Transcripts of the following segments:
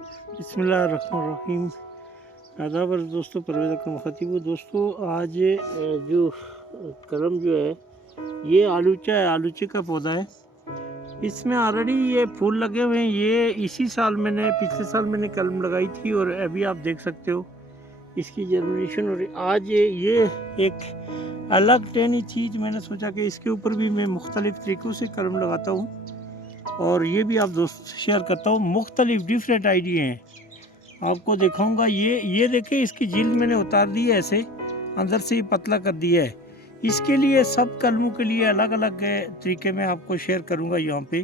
बिस्मिल्लाहिर्रहमानिर्रहीम। आदाब अर्ज़ दोस्तों, परवेज़ अकरम ख़तीब हूँ। दोस्तों आज जो कलम जो है ये आलूचा है, आलूचे का पौधा है। इसमें ऑलरेडी ये फूल लगे हुए हैं। ये इसी साल पिछले साल मैंने कलम लगाई थी और अभी आप देख सकते हो इसकी जर्मिनेशन। और आज ये एक अलग टहनी चीज़ मैंने सोचा कि इसके ऊपर भी मैं मुख्तलिफ़ तरीक़ों से कलम लगाता हूँ और ये भी आप दोस्त शेयर करता हूँ। मुख्तलिफ डिफरेंट आइडिया हैं, आपको दिखाऊंगा। ये देखिए, इसकी जिल्द मैंने उतार दी है, ऐसे अंदर से ये पतला कर दिया है। इसके लिए सब कलमों के लिए अलग अलग तरीके में आपको शेयर करूंगा। यहाँ पे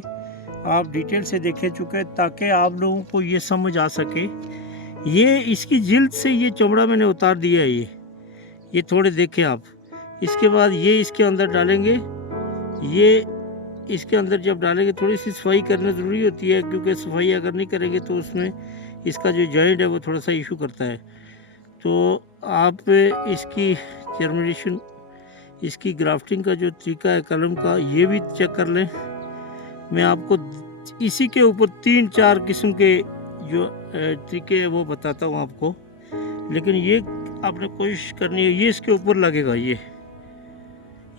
आप डिटेल से देखे चुके हैं ताकि आप लोगों को ये समझ आ सके। ये इसकी जिल्द से ये चमड़ा मैंने उतार दिया है। ये थोड़े देखें आप। इसके बाद ये इसके अंदर डालेंगे। ये इसके अंदर जब डालेंगे थोड़ी सी सफाई करना ज़रूरी होती है, क्योंकि सफाई अगर नहीं करेंगे तो उसमें इसका जो जॉइंट है वो थोड़ा सा इशू करता है। तो आप इसकी जर्मिनेशन, इसकी ग्राफ्टिंग का जो तरीका है कलम का, ये भी चेक कर लें। मैं आपको इसी के ऊपर 3-4 किस्म के जो तरीके हैं वो बताता हूँ आपको, लेकिन ये आपने कोशिश करनी है। ये इसके ऊपर लगेगा।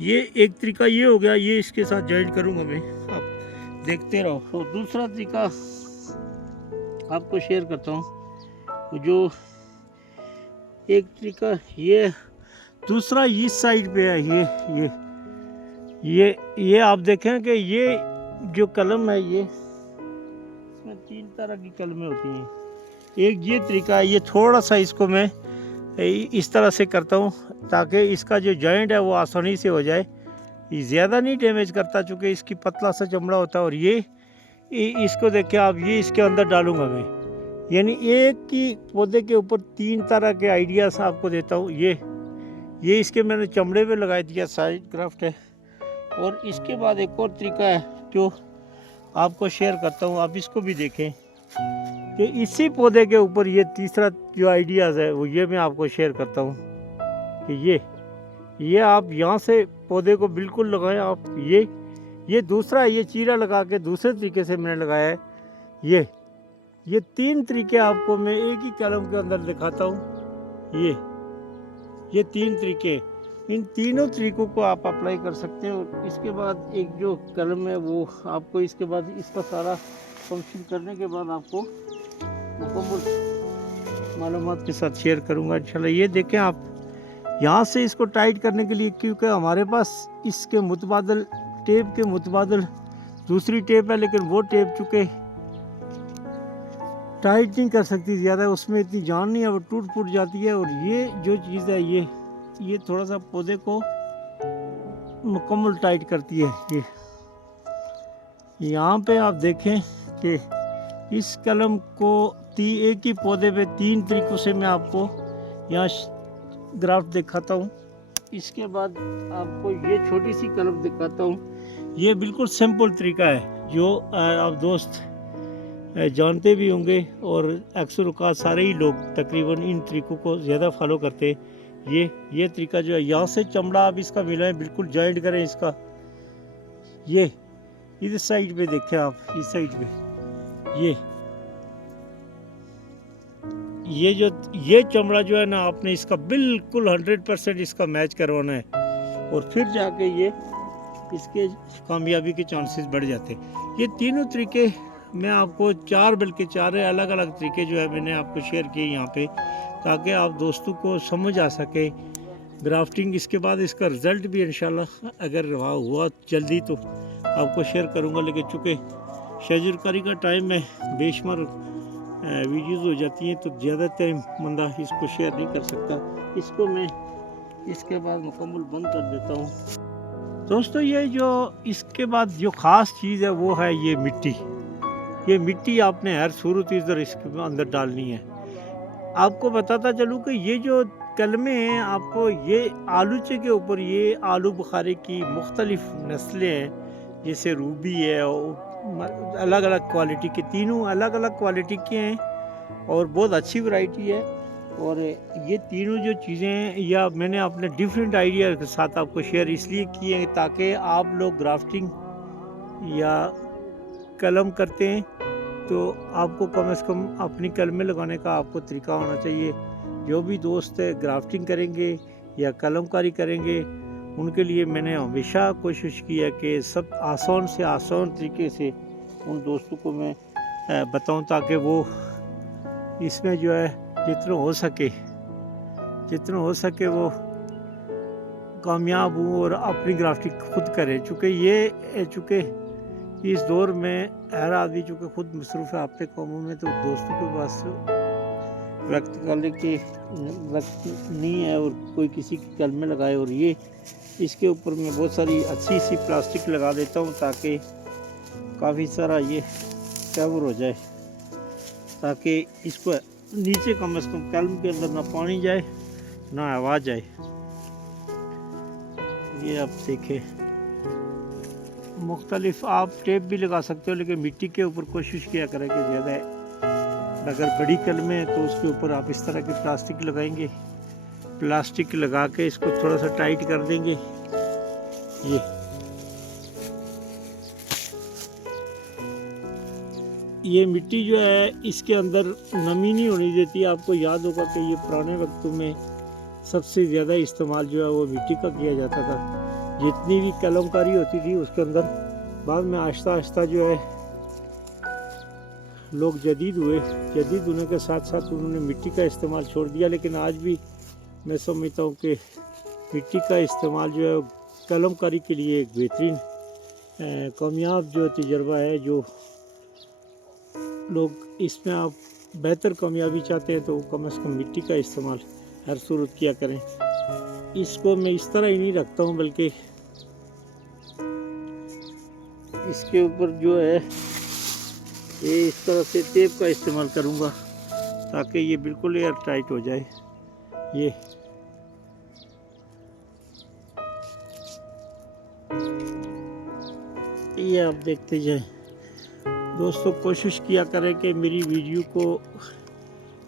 ये एक तरीका ये हो गया, ये इसके साथ जॉइंट करूँगा मैं, आप देखते रहो। और दूसरा तरीका आपको शेयर करता हूँ। जो एक तरीका ये दूसरा इस साइड पे है। ये आप देखें कि ये जो कलम है, ये इसमें 3 तरह की कलमें होती हैं। एक ये तरीका है, ये थोड़ा सा इसको मैं इस तरह से करता हूँ ताकि इसका जो जॉइंट है वो आसानी से हो जाए। ये ज़्यादा नहीं डैमेज करता चूँकि इसकी पतला सा चमड़ा होता है। और ये इसको देखिए आप, ये इसके अंदर डालूँगा मैं। यानी एक ही पौधे के ऊपर 3 तरह के आइडियाज़ आपको देता हूँ। ये इसके मैंने चमड़े पे लगा दिया, साइड ग्राफ्ट है। और इसके बाद एक और तरीका है जो आपको शेयर करता हूँ, आप इसको भी देखें कि इसी पौधे के ऊपर ये तीसरा जो आइडियाज़ है वो ये मैं आपको शेयर करता हूँ कि ये आप यहाँ से पौधे को बिल्कुल लगाएं। आप ये दूसरा, ये चीरा लगा के दूसरे तरीके से मैंने लगाया है। ये 3 तरीके आपको मैं एक ही कलम के अंदर दिखाता हूँ। ये 3 तरीके, इन तीनों तरीकों को आप अप्लाई कर सकते हैं। और इसके बाद एक जो कलम है वो आपको इसके बाद इसका सारा फंक्शन करने के बाद आपको मुकम्मल मालूमात के साथ शेयर करूँगा इंशाल्लाह। ये देखें आप, यहाँ से इसको टाइट करने के लिए, क्योंकि हमारे पास इसके मुतबादल टेप के मुतबादल दूसरी टेप है, लेकिन वो टेप चुके टाइट नहीं कर सकती ज़्यादा, उसमें इतनी जान नहीं है, वो टूट फूट जाती है। और ये जो चीज़ है ये थोड़ा सा पौधे को मुकम्मल टाइट करती है। ये यहाँ पे आप देखें कि इस कलम को एक ही पौधे पे 3 तरीक़ों से मैं आपको यहाँ ग्राफ दिखाता हूँ। इसके बाद आपको ये छोटी सी कलम दिखाता हूँ। ये बिल्कुल सिंपल तरीका है जो आप दोस्त जानते भी होंगे और अक्सर औक़ात सारे ही लोग तकरीबन इन तरीक़ों को ज़्यादा फॉलो करते हैं। ये तरीका जो है, यहाँ से चमड़ा आप इसका मिलाएं, बिल्कुल जॉइंट करें इसका। ये इस साइड पे देखें आप, इस साइड पे ये चमड़ा जो है ना, आपने इसका बिल्कुल 100% इसका मैच करवाना है और फिर जाके ये इसके कामयाबी के चांसेस बढ़ जाते हैं। ये तीनों तरीके मैं आपको 4 बल्कि 4 अलग अलग तरीके जो है मैंने आपको शेयर किए यहाँ पे, ताकि आप दोस्तों को समझ आ सके ग्राफ्टिंग। इसके बाद इसका रिज़ल्ट भी इंशाल्लाह अगर हुआ जल्दी तो आपको शेयर करूँगा, लेकिन चूँकि शजरकारी का टाइम है, बेशुमार वीडियोज़ हो जाती हैं तो ज़्यादा टाइम बंदा इसको शेयर नहीं कर सकता। इसको मैं इसके बाद मुकम्मल बंद कर देता हूँ। दोस्तों ये जो इसके बाद जो ख़ास चीज़ है वो है ये मिट्टी। ये मिट्टी आपने हर सूरत इधर इसके अंदर डालनी है। आपको बताता चलूँ कि ये जो कलमें हैं, आपको ये आलूचे के ऊपर ये आलू बुखारे की मुख्तलिफ नस्लें हैं, जैसे रूबी है और अलग अलग क्वालिटी के, तीनों अलग अलग क्वालिटी के हैं और बहुत अच्छी वैरायटी है। और ये तीनों जो चीज़ें हैं या मैंने अपने डिफरेंट आइडिया के साथ आपको शेयर इसलिए किए हैं ताकि आप लोग ग्राफ्टिंग या कलम करते हैं तो आपको कम से कम अपनी कलमें लगाने का आपको तरीका होना चाहिए। जो भी दोस्त ग्राफ्टिंग करेंगे या कलमकारी करेंगे उनके लिए मैंने हमेशा कोशिश की है कि सब आसान से आसान तरीके से उन दोस्तों को मैं बताऊं, ताकि वो इसमें जो है जितना हो सके वो कामयाब हों और अपनी ग्राफ्टिंग खुद करें। चूँकि इस दौर में हर आदमी चूँकि खुद मसरूफ़ है अपने कामों में, तो दोस्तों के पास वक्त करने के वक्त नहीं है और कोई किसी की कलमें लगाए। और ये इसके ऊपर मैं बहुत सारी अच्छी सी प्लास्टिक लगा देता हूँ ताकि काफ़ी सारा ये कवर हो जाए, ताकि इसको नीचे कम से कम कलम के अंदर ना पानी जाए ना हवा जाए। ये आप देखें, मुख्तलिफ आप टेप भी लगा सकते हो, लेकिन मिट्टी के ऊपर कोशिश किया करें कि ज़्यादा अगर बड़ी कलमें हैं तो उसके ऊपर आप इस तरह की प्लास्टिक लगाएंगे। प्लास्टिक लगा के इसको थोड़ा सा टाइट कर देंगे। ये मिट्टी जो है इसके अंदर नमी नहीं होनी देती। आपको याद होगा कि ये पुराने वक्तों में सबसे ज़्यादा इस्तेमाल जो है वो मिट्टी का किया जाता था। जितनी भी कलमकारी होती थी उसके अंदर, बाद में आहिस्ता आहिस्ता जो है लोग जदीद होने के साथ साथ उन्होंने मिट्टी का इस्तेमाल छोड़ दिया। लेकिन आज भी मैं समझता हूँ कि मिट्टी का इस्तेमाल जो है कलमकारी के लिए एक बेहतरीन कामयाब जो तजर्बा है। जो लोग इसमें आप बेहतर कामयाबी चाहते हैं तो कम से कम मिट्टी का इस्तेमाल हर सूरत किया करें। इसको मैं इस तरह ही नहीं रखता हूँ, बल्कि इसके ऊपर जो है ये इस तरह से टेप का इस्तेमाल करूँगा ताकि ये बिल्कुल एयर टाइट हो जाए। ये आप देखते जाएं दोस्तों। कोशिश किया करें कि मेरी वीडियो को,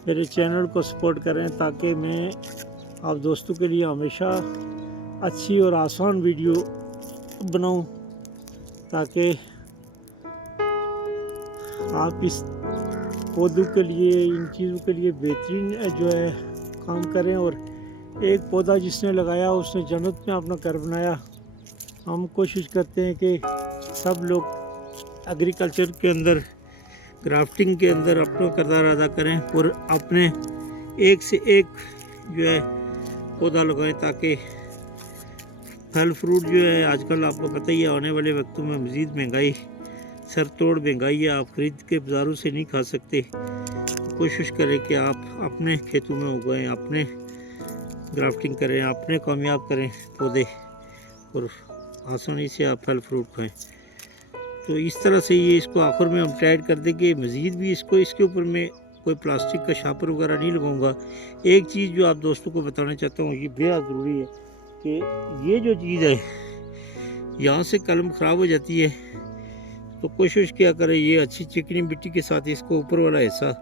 मेरे चैनल को सपोर्ट करें ताकि मैं आप दोस्तों के लिए हमेशा अच्छी और आसान वीडियो बनाऊं, ताकि आप इस पौधों के लिए, इन चीज़ों के लिए बेहतरीन जो है काम करें। और एक पौधा जिसने लगाया उसने जन्नत में अपना घर बनाया। हम कोशिश करते हैं कि सब लोग एग्रीकल्चर के अंदर, ग्राफ्टिंग के अंदर अपना किरदार अदा करें और अपने एक से एक जो है पौधा लगाएं, ताकि फल फ्रूट जो है आजकल आपको पता ही है, आने वाले वक्तों में मज़ीद महंगाई, सर तोड़ महंगाई है। आप ख़रीद के बाज़ारों से नहीं खा सकते। कोशिश करें कि आप अपने खेतों में उगाएं, अपने ग्राफ्टिंग करें, अपने कामयाब करें पौधे और आसानी से आप फल फ्रूट खाएं। तो इस तरह से ये इसको आखिर में हम टाइट कर देंगे। मज़ीद भी इसके ऊपर मैं कोई प्लास्टिक का शापर वगैरह नहीं लगाऊंगा। एक चीज़ जो आप दोस्तों को बताना चाहता हूँ, ये बेहद ज़रूरी है कि ये जो चीज़ है यहाँ से कलम ख़राब हो जाती है, तो कोशिश किया करें ये अच्छी चिकनी मिट्टी के साथ इसको ऊपर वाला हिस्सा,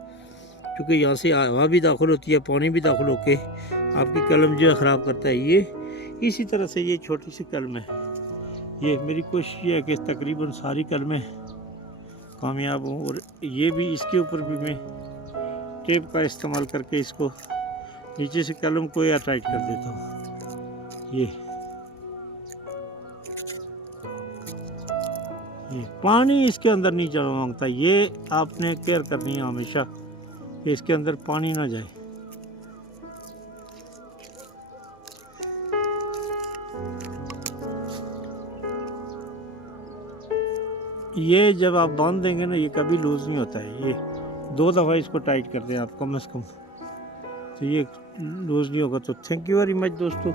क्योंकि यहाँ से हवा भी दाखिल होती है, पानी भी दाखिल होके आपकी कलम जो है ख़राब करता है। ये इसी तरह से ये छोटी सी कलम है। ये मेरी कोशिश है कि तकरीबन सारी कलमें कामयाब हों। और ये भी, इसके ऊपर भी मैं टेप का इस्तेमाल करके इसको नीचे से कलम को या टाइट कर देता हूँ। ये पानी इसके अंदर नहीं जाना मांगता। ये आपने केयर करनी है हमेशा कि इसके अंदर पानी ना जाए। ये जब आप बांध देंगे ना, ये कभी लूज़ नहीं होता है। ये 2 दफ़ा इसको टाइट कर दें आप कम से कम, तो ये लूज़ नहीं होगा। तो थैंक यू वेरी मच दोस्तों।